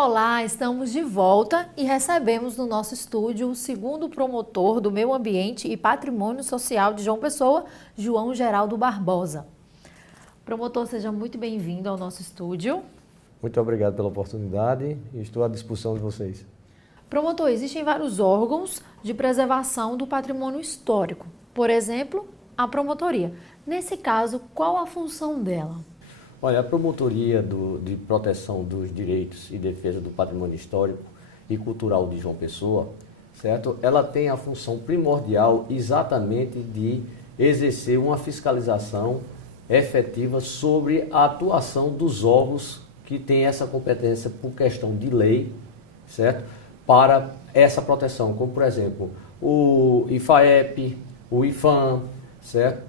Olá, estamos de volta e recebemos no nosso estúdio o segundo promotor do Meio Ambiente e Patrimônio Social de João Pessoa, João Geraldo Barbosa. Promotor, seja muito bem-vindo ao nosso estúdio. Muito obrigado pela oportunidade e estou à disposição de vocês. Promotor, existem vários órgãos de preservação do patrimônio histórico. Por exemplo, a promotoria. Nesse caso, qual a função dela? Olha, a Promotoria de Proteção dos Direitos e Defesa do Patrimônio Histórico e Cultural de João Pessoa, certo? Ela tem a função primordial exatamente de exercer uma fiscalização efetiva sobre a atuação dos órgãos que têm essa competência por questão de lei, certo? Para essa proteção, como por exemplo, o IFAEP, o IFAM, certo?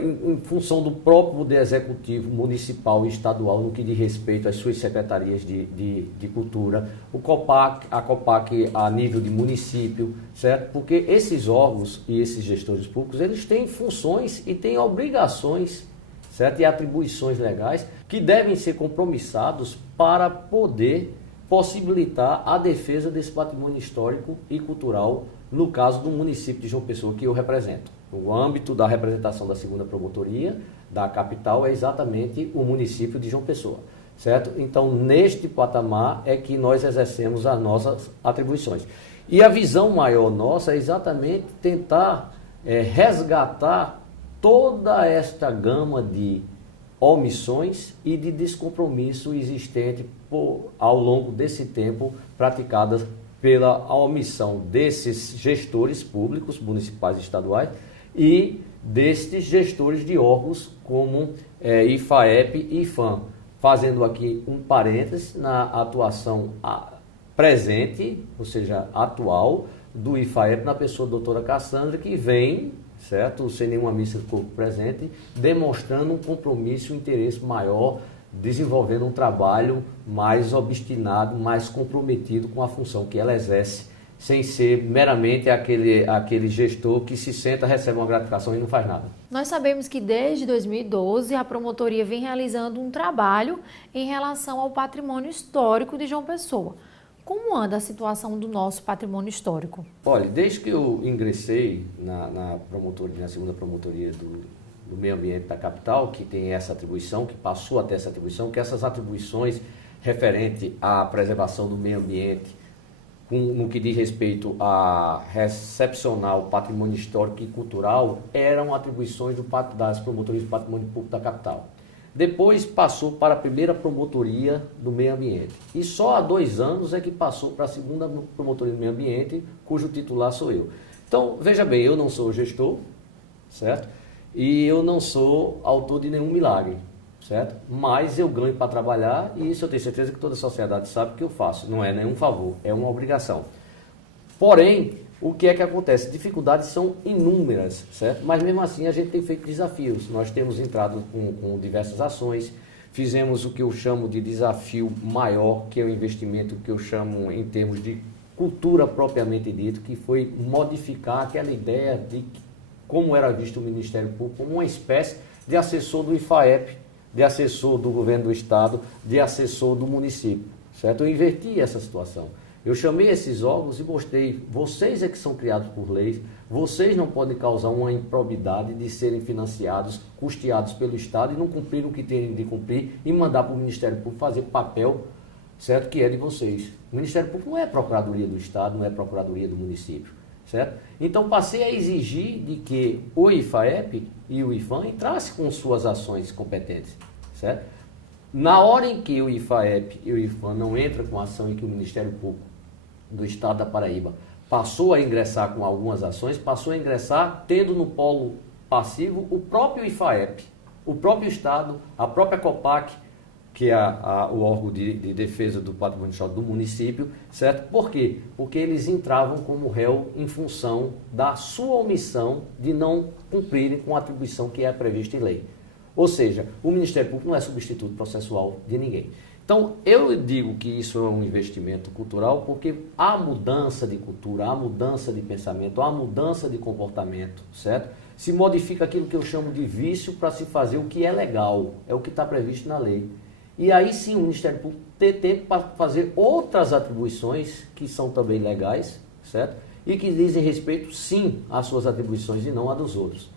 Em função do próprio Poder Executivo Municipal e Estadual no que diz respeito às suas secretarias de cultura, o COPAC, a COPAC a nível de município, certo? Porque esses órgãos e esses gestores públicos, eles têm funções e têm obrigações, certo? E atribuições legais que devem ser compromissados para poder possibilitar a defesa desse patrimônio histórico e cultural, no caso do município de João Pessoa, que eu represento. O âmbito da representação da segunda promotoria da capital é exatamente o município de João Pessoa, certo? Então, neste patamar é que nós exercemos as nossas atribuições. E a visão maior nossa é exatamente tentar resgatar toda esta gama de omissões e de descompromisso existente ao longo desse tempo praticadas pela omissão desses gestores públicos, municipais e estaduais, e destes gestores de órgãos como IFAEP e IFAM, fazendo aqui um parênteses na atuação presente, ou seja, atual, do IFAEP na pessoa da doutora Cassandra, que vem, certo, sem nenhuma missa de corpo presente, demonstrando um compromisso, um interesse maior, desenvolvendo um trabalho mais obstinado, mais comprometido com a função que ela exerce, sem ser meramente aquele gestor que se senta, recebe uma gratificação e não faz nada. Nós sabemos que desde 2012 a promotoria vem realizando um trabalho em relação ao patrimônio histórico de João Pessoa. Como anda a situação do nosso patrimônio histórico? Olha, desde que eu ingressei na segunda promotoria do meio ambiente da capital, que tem essa atribuição, que passou a ter essa atribuição, que essas atribuições referente à preservação do meio ambiente, no que diz respeito a recepcionar o patrimônio histórico e cultural, eram atribuições das promotorias do patrimônio público da capital. Depois passou para a primeira promotoria do meio ambiente. E só há 2 anos é que passou para a segunda promotoria do meio ambiente, cujo titular sou eu. Então, veja bem, eu não sou gestor, certo? E eu não sou autor de nenhum milagre, certo? Mas eu ganho para trabalhar e isso eu tenho certeza que toda a sociedade sabe que eu faço. Não é nenhum favor, é uma obrigação. Porém, o que é que acontece? Dificuldades são inúmeras, certo? Mas mesmo assim a gente tem feito desafios. Nós temos entrado com diversas ações, fizemos o que eu chamo de desafio maior, que é o investimento que eu chamo em termos de cultura propriamente dito, que foi modificar aquela ideia de como era visto o Ministério Público, como uma espécie de assessor do IFAEP, de assessor do governo do Estado, de assessor do município, certo? Eu inverti essa situação. Eu chamei esses órgãos e mostrei, vocês é que são criados por leis, vocês não podem causar uma improbidade de serem financiados, custeados pelo Estado e não cumprir o que têm de cumprir e mandar para o Ministério Público fazer papel, certo? Que é de vocês. O Ministério Público não é Procuradoria do Estado, não é Procuradoria do município, certo? Então passei a exigir de que o IFAEP e o IFAM entrassem com suas ações competentes, certo? Na hora em que o IFAEP e o IFAM não entram com ação e que o Ministério Público do Estado da Paraíba passou a ingressar com algumas ações, passou a ingressar tendo no polo passivo o próprio IFAEP, o próprio Estado, a própria COPAC, que é o órgão de defesa do patrimônio histórico do município, certo? Por quê? Porque eles entravam como réu em função da sua omissão de não cumprirem com a atribuição que é prevista em lei. Ou seja, o Ministério Público não é substituto processual de ninguém. Então, eu digo que isso é um investimento cultural porque há mudança de cultura, há mudança de pensamento, há mudança de comportamento, certo? Se modifica aquilo que eu chamo de vício para se fazer o que é legal, é o que está previsto na lei. E aí sim o Ministério Público ter tempo para fazer outras atribuições que são também legais, certo? E que dizem respeito, sim, às suas atribuições e não à dos outros.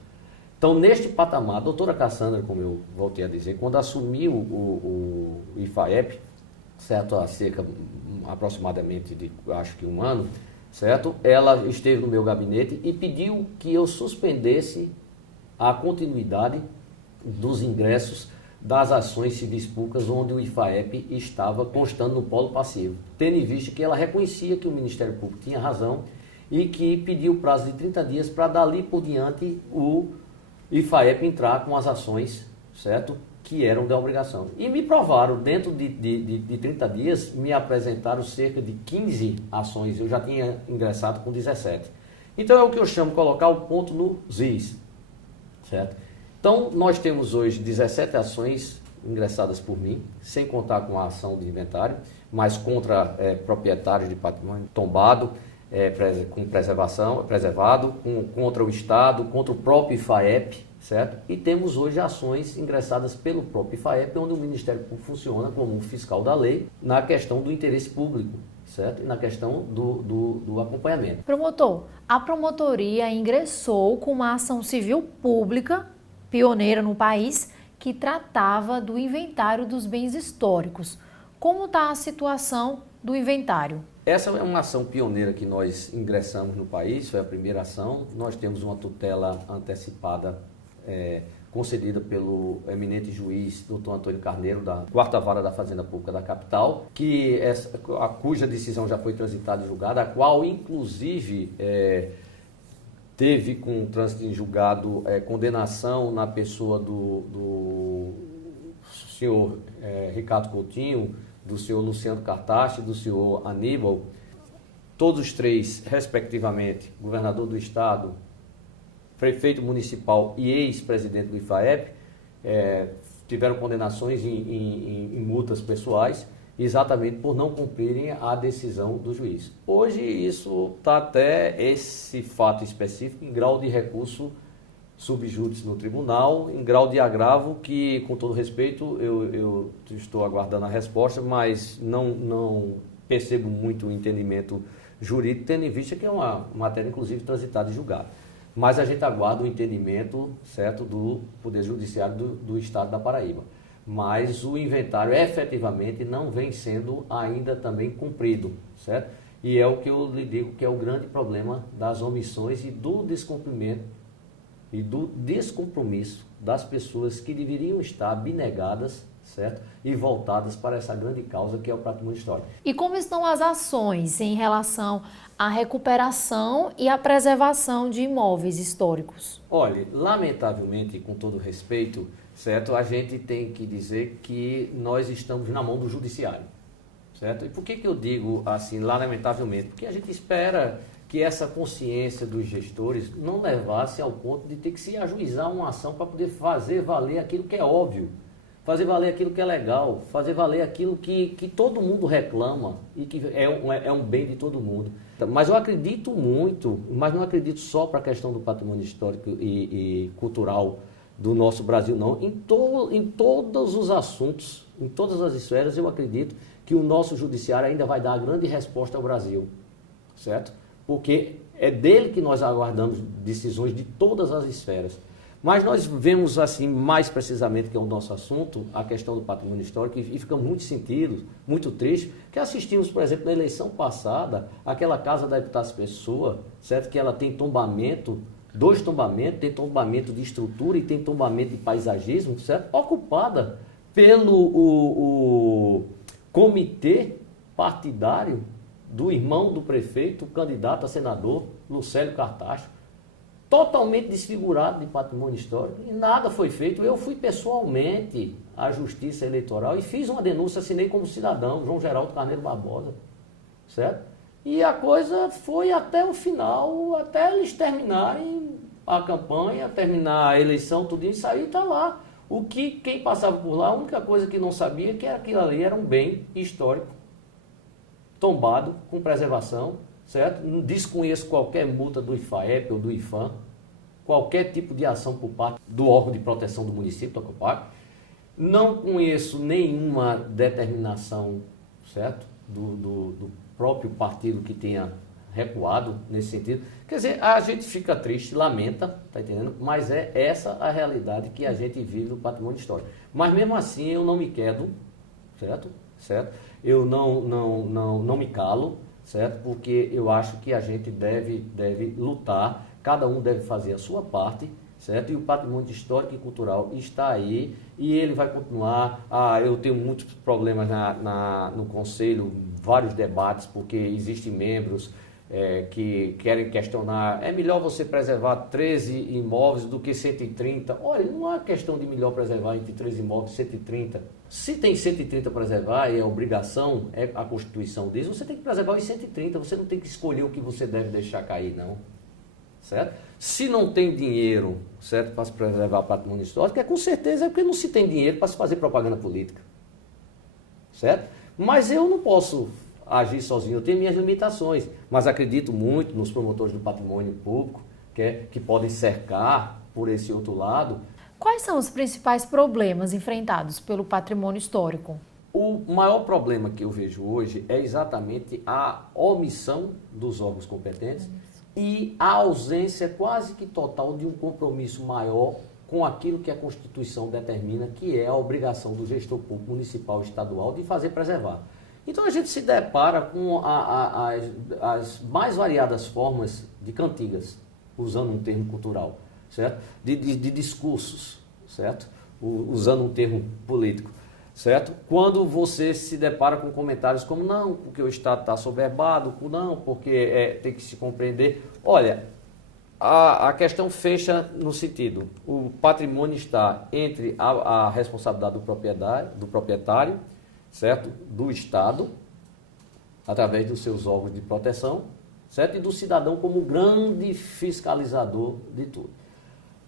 Então, neste patamar, a doutora Cassandra, como eu voltei a dizer, quando assumiu o IFAEP, certo, há cerca aproximadamente de, acho que 1 ano, certo, ela esteve no meu gabinete e pediu que eu suspendesse a continuidade dos ingressos das ações civis públicas onde o IFAEP estava constando no polo passivo, tendo em vista que ela reconhecia que o Ministério Público tinha razão e que pediu o prazo de 30 dias para dali por diante o IFAEP entrar com as ações, certo, que eram da obrigação. E me provaram, dentro de 30 dias, me apresentaram cerca de 15 ações, eu já tinha ingressado com 17. Então é o que eu chamo de colocar o ponto no is, certo? Então, nós temos hoje 17 ações ingressadas por mim, sem contar com a ação de inventário, mas contra proprietários de patrimônio tombado, com preservado, contra o Estado, contra o próprio IFAEP, certo? E temos hoje ações ingressadas pelo próprio IFAEP, onde o Ministério Público funciona como um fiscal da lei na questão do interesse público, certo? E na questão do acompanhamento. Promotor, a promotoria ingressou com uma ação civil pública pioneira no país, que tratava do inventário dos bens históricos. Como está a situação do inventário? Essa é uma ação pioneira que nós ingressamos no país, foi a primeira ação. Nós temos uma tutela antecipada concedida pelo eminente juiz Dr. Antônio Carneiro, da 4ª Vara da Fazenda Pública da capital, cuja decisão já foi transitada e julgada, a qual, inclusive, teve com trânsito em julgado condenação na pessoa do senhor Ricardo Coutinho, do senhor Luciano Cartache, do senhor Aníbal, todos os três, respectivamente, governador do estado, prefeito municipal e ex-presidente do IFAEP, tiveram condenações em multas pessoais, exatamente por não cumprirem a decisão do juiz. Hoje isso está até esse fato específico em grau de recurso subjúdice no tribunal, em grau de agravo que, com todo respeito, eu estou aguardando a resposta, mas não percebo muito o entendimento jurídico, tendo em vista que é uma matéria, inclusive, transitada e julgada. Mas a gente aguarda o entendimento, certo, do Poder Judiciário do Estado da Paraíba. Mas o inventário efetivamente não vem sendo ainda também cumprido, certo? E é o que eu lhe digo que é o grande problema das omissões e do descumprimento e do descompromisso das pessoas que deveriam estar abnegadas, certo? E voltadas para essa grande causa que é o patrimônio histórico. E como estão as ações em relação à recuperação e à preservação de imóveis históricos? Olha, lamentavelmente, com todo respeito, certo? A gente tem que dizer que nós estamos na mão do judiciário, certo? E por que eu digo assim, lamentavelmente? Porque a gente espera que essa consciência dos gestores não levasse ao ponto de ter que se ajuizar uma ação para poder fazer valer aquilo que é óbvio, fazer valer aquilo que é legal, fazer valer aquilo que todo mundo reclama e que é um bem de todo mundo. Mas eu acredito muito, mas não acredito só para a questão do patrimônio histórico e cultural do nosso Brasil, não. Em todos os assuntos, em todas as esferas, eu acredito que o nosso judiciário ainda vai dar a grande resposta ao Brasil, certo? Porque é dele que nós aguardamos decisões de todas as esferas. Mas nós vemos assim, mais precisamente, que é o nosso assunto, a questão do patrimônio histórico, e fica muito sentido, muito triste, que assistimos, por exemplo, na eleição passada, aquela casa da deputada Pessoa, certo? Que ela tem tombamento, 2 tombamentos, tem tombamento de estrutura e tem tombamento de paisagismo, certo? Ocupada pelo o comitê partidário do irmão do prefeito, o candidato a senador, Lucélio Cartacho, totalmente desfigurado de patrimônio histórico, e nada foi feito. Eu fui pessoalmente à Justiça Eleitoral e fiz uma denúncia, assinei como cidadão, João Geraldo Carneiro Barbosa, certo? E a coisa foi até o final, até eles terminarem a campanha, terminar a eleição, tudo isso aí está lá. Quem passava por lá, a única coisa que não sabia é que aquilo ali era um bem histórico, tombado, com preservação, certo? Não desconheço qualquer multa do IFAEP ou do IFAM, qualquer tipo de ação por parte do órgão de proteção do município, da COPAC, Não conheço nenhuma determinação, certo, do próprio partido que tenha recuado nesse sentido. Quer dizer, a gente fica triste, lamenta, tá entendendo? Mas é essa a realidade que a gente vive do patrimônio histórico. Mas mesmo assim eu não me quedo, certo? Certo? Eu não me calo, certo? Porque eu acho que a gente deve lutar, cada um deve fazer a sua parte, certo? E o patrimônio histórico e cultural está aí e ele vai continuar. Eu tenho muitos problemas no Conselho, vários debates, porque existem membros que querem questionar, é melhor você preservar 13 imóveis do que 130. Olha, não há questão de melhor preservar entre 13 imóveis e 130. Se tem 130 para preservar e é obrigação, a Constituição diz, você tem que preservar os 130, você não tem que escolher o que você deve deixar cair, não. Certo? Se não tem dinheiro, certo, para se preservar patrimônio histórico, com certeza é porque não se tem dinheiro para se fazer propaganda política. Certo? Mas eu não posso agir sozinho, eu tenho minhas limitações, mas acredito muito nos promotores do patrimônio público, que podem cercar por esse outro lado. Quais são os principais problemas enfrentados pelo patrimônio histórico? O maior problema que eu vejo hoje é exatamente a omissão dos órgãos competentes e a ausência quase que total de um compromisso maior com aquilo que a Constituição determina, que é a obrigação do gestor público municipal e estadual de fazer preservar. Então a gente se depara com as mais variadas formas de cantigas, usando um termo cultural, certo? De discursos, certo? Usando um termo político, certo? Quando você se depara com comentários como, não, porque o Estado está soberbado, não, porque tem que se compreender. Olha, a questão fecha no sentido, o patrimônio está entre a responsabilidade do proprietário, certo? Do Estado, através dos seus órgãos de proteção, certo? E do cidadão como grande fiscalizador de tudo.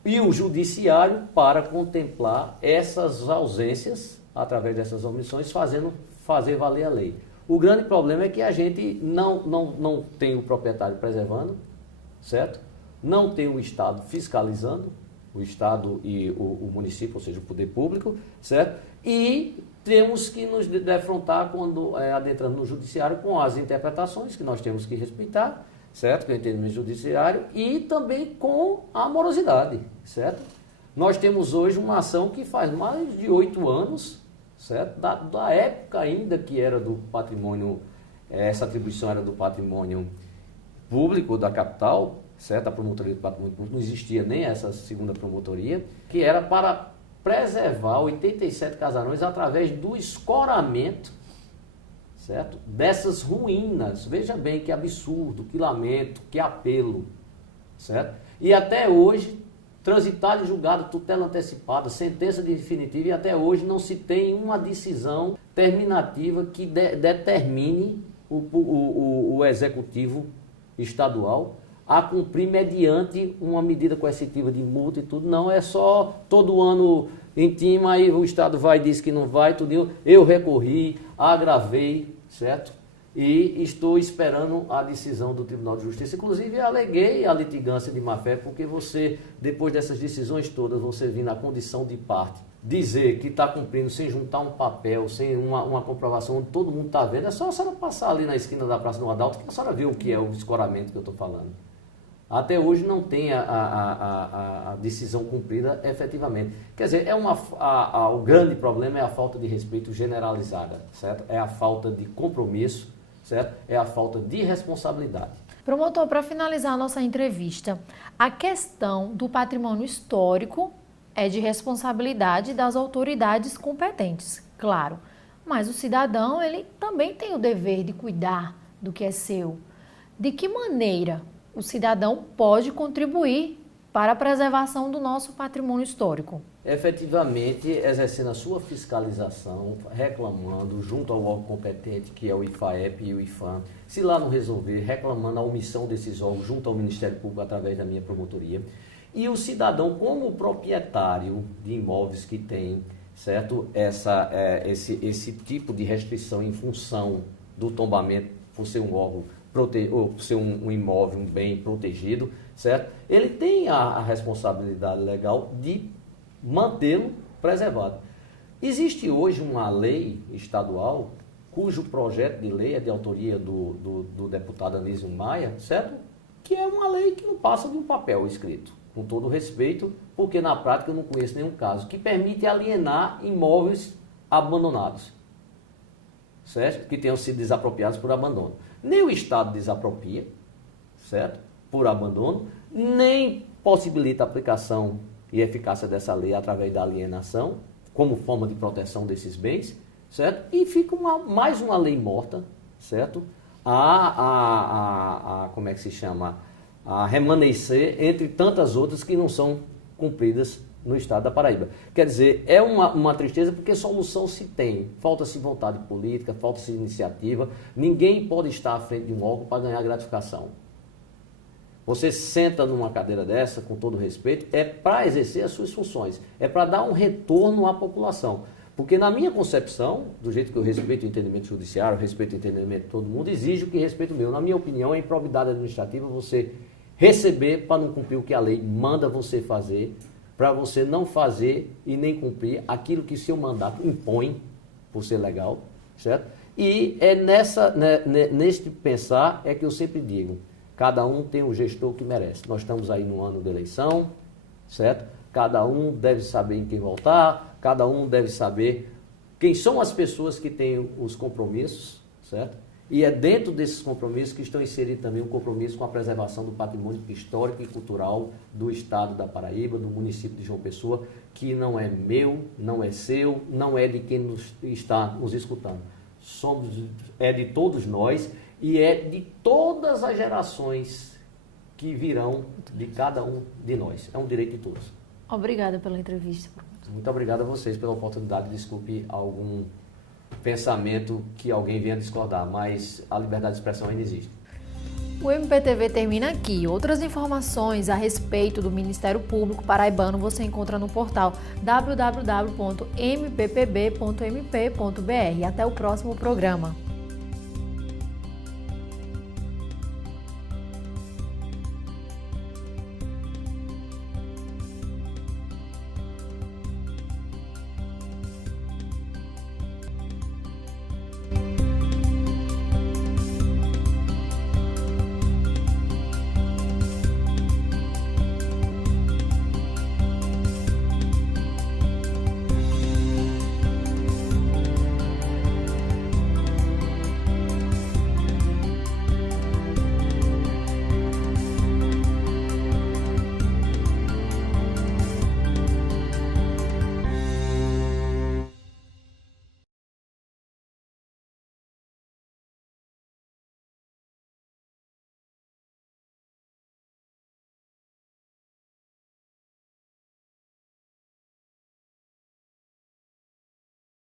E o judiciário para contemplar essas ausências, através dessas omissões, fazer valer a lei. O grande problema é que a gente não tem o proprietário preservando, certo? Não tem o Estado fiscalizando, o Estado e o município, ou seja, o poder público, certo? E temos que nos defrontar quando adentrando no judiciário com as interpretações que nós temos que respeitar, certo? Que é o entendimento judiciário, e também com a morosidade, certo? Nós temos hoje uma ação que faz mais de 8 anos, certo? Da época ainda que era do patrimônio, essa atribuição era do patrimônio público da capital, certo? A promotoria do patrimônio público, não existia nem essa segunda promotoria, que era para preservar 87 casarões através do escoramento, certo? Dessas ruínas. Veja bem que absurdo, que lamento, que apelo, certo? E até hoje, transitado e julgado, tutela antecipada, sentença definitiva, e até hoje não se tem uma decisão terminativa que determine o executivo estadual a cumprir mediante uma medida coercitiva de multa e tudo. Não é só todo ano intima, aí o Estado vai e diz que não vai, tudo. Eu recorri, agravei, certo? E estou esperando a decisão do Tribunal de Justiça. Inclusive, aleguei a litigância de má-fé, porque você, depois dessas decisões todas, você vir na condição de parte, dizer que está cumprindo sem juntar um papel, sem uma comprovação onde todo mundo está vendo, é só a senhora passar ali na esquina da Praça do Adalto que a senhora vê o que é o escoramento que eu estou falando. Até hoje não tem a decisão cumprida efetivamente. Quer dizer, o grande problema é a falta de respeito generalizada, certo? É a falta de compromisso, certo? É a falta de responsabilidade. Promotor, para finalizar a nossa entrevista, a questão do patrimônio histórico é de responsabilidade das autoridades competentes, claro. Mas o cidadão, ele também tem o dever de cuidar do que é seu. De que maneira o cidadão pode contribuir para a preservação do nosso patrimônio histórico? Efetivamente, exercendo a sua fiscalização, reclamando junto ao órgão competente, que é o IFAEP e o IFAM, se lá não resolver, reclamando a omissão desses órgãos junto ao Ministério Público através da minha promotoria. E o cidadão, como proprietário de imóveis que tem, certo? Esse tipo de restrição em função do tombamento, por ser um órgão ou ser um imóvel, um bem protegido, certo? Ele tem a responsabilidade legal de mantê-lo preservado. Existe hoje uma lei estadual, cujo projeto de lei é de autoria do deputado Anísio Maia, certo? Que é uma lei que não passa de um papel escrito, com todo respeito, porque na prática eu não conheço nenhum caso, que permite alienar imóveis abandonados, certo? Que tenham sido desapropriados por abandono. Nem o Estado desapropria, certo? Por abandono, nem possibilita a aplicação e eficácia dessa lei através da alienação, como forma de proteção desses bens, certo? E fica mais uma lei morta, certo? Como é que se chama? A remanescer entre tantas outras que não são cumpridas no estado da Paraíba. Quer dizer, é uma tristeza porque solução se tem. Falta-se vontade política, falta-se iniciativa. Ninguém pode estar à frente de um órgão para ganhar gratificação. Você senta numa cadeira dessa, com todo respeito, é para exercer as suas funções, é para dar um retorno à população. Porque na minha concepção, do jeito que eu respeito o entendimento judiciário, respeito o entendimento de todo mundo, exijo que respeito o meu. Na minha opinião, é improbidade administrativa você receber para não cumprir o que a lei manda você fazer, para você não fazer e nem cumprir aquilo que seu mandato impõe, por ser legal, certo? E é neste pensar é que eu sempre digo, cada um tem o gestor que merece. Nós estamos aí no ano de eleição, certo? Cada um deve saber em quem votar, cada um deve saber quem são as pessoas que têm os compromissos, certo? E é dentro desses compromissos que estão inseridos também um compromisso com a preservação do patrimônio histórico e cultural do estado da Paraíba, do município de João Pessoa, que não é meu, não é seu, não é de quem está nos escutando. É de todos nós e é de todas as gerações que virão de cada um de nós. É um direito de todos. Obrigada pela entrevista. Muito obrigado a vocês pela oportunidade. Desculpe algum pensamento que alguém venha discordar, mas a liberdade de expressão ainda existe. O MPTV termina aqui. Outras informações a respeito do Ministério Público Paraibano você encontra no portal www.mppb.mp.br. Até o próximo programa.